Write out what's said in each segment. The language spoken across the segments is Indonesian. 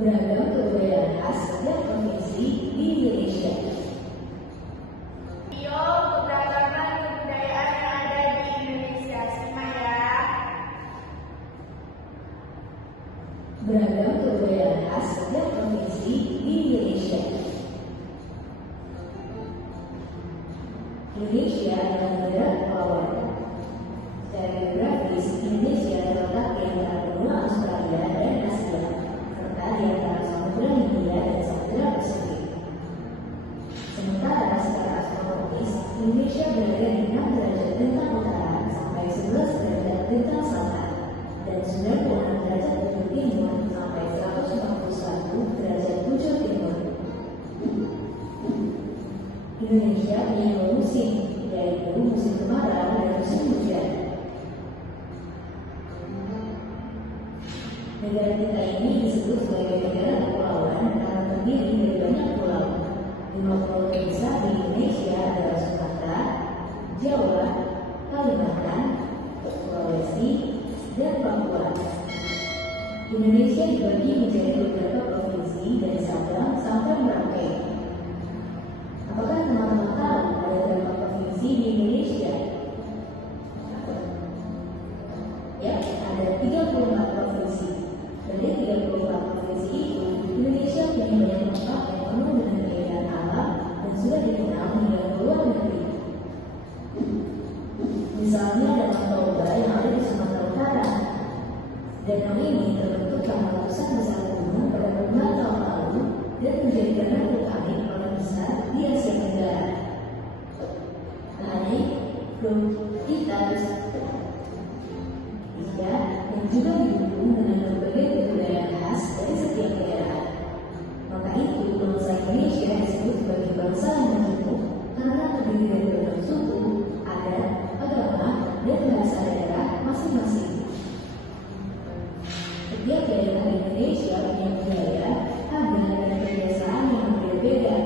beragam kebudayaan khas setiap provinsi di Indonesia. Yo, keberagaman kebudayaan yang ada di Indonesia, simak ya. Beragam kebudayaan khas setiap provinsi di Indonesia. Indonesia adalah negara kepulauan. Secara geografis, Indonesia terletak di antara benua Australia dan Asia, serta di antara Samudra Hindia dan Samudra Pasifik. Sementara secara astronomis, Indonesia berada di 6 derajat lintang utara sampai 11 derajat lintang selatan dan 96 derajat bujur timur sampai 141 derajat bujur timur. Indonesia punya dua musim, yaitu musim kemarau dan musim hujan. Negara kita ini disebut sebagai negara kepulauan karena terdiri dari banyak pulau. 5 pulau terbesar di Indonesia adalah Sumatera, Jawa, Kalimantan, Sulawesi, dan Papua. Indonesia dibagi menjadi beberapa provinsi dari Sabang sampai Merauke. Apakah teman-teman tahu ada berapa provinsi di Indonesia? Ya, ada 34 provinsi. Dari 34 provinsi itu, Indonesia punya banyak tempat yang penuh dengan keindahan alam dan sudah dikenal hingga ke luar negeri. Misalnya Danau Toba yang ada di Sumatera Utara. Danau ini terbentuk karena letusan besar gunung pada puluhan tahun lalu dan menjadi danau vulkanik paling besar di Asia Tenggara. Tak hanya itu, kita yang juga didukung dengan berbagai kebudayaan khas dari setiap daerah. Maka itu, bangsa Indonesia disebut sebagai bangsa yang majemuk karena terdiri dari beragam suku, adat, agama, dan bahasa daerah masing-masing. Setiap daerah di Indonesia punya budaya, adat, dan kebiasaan yang berbeda.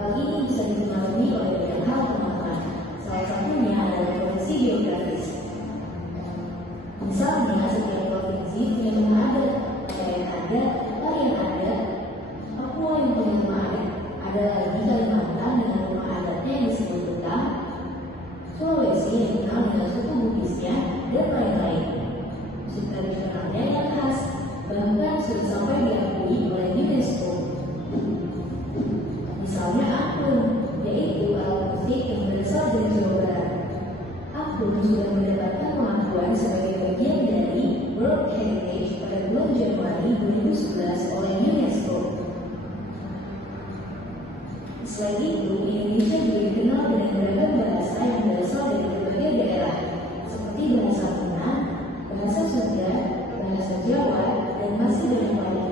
Hal ini bisa dipengaruhi oleh banyak hal, teman-teman. Salah satunya adalah kondisi geografis. Misalnya, setiap provinsi punya rumah adat, pakaian adat, tarian adat. Papua yang punya rumah adat, ada lagi Kalimantan dengan rumah adatnya yang disebut Betang, Sulawesi yang dikenal dengan suku Bugisnya, dan lain-lain. Musik tradisionalnya yang khas, bahkan sudah sampai diakui oleh UNESCO. Misalnya angklung, yaitu alat musik yang berasal dari Jawa Barat. Angklung sudah mendapatkan pengakuan sebagai bagian dari World Heritage pada bulan Januari 2011 oleh UNESCO. Selain itu, Indonesia juga dikenal dengan beragam bahasa yang berasal dari berbagai daerah, seperti bahasa Minang, bahasa Sunda, bahasa Jawa, dan masih banyak lagi.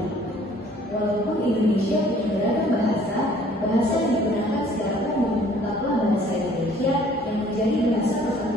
Walaupun Indonesia punya beragam bahasa, bahasa yang digunakan secara umum tetaplah bahasa Indonesia yang menjadi bahasa persatuan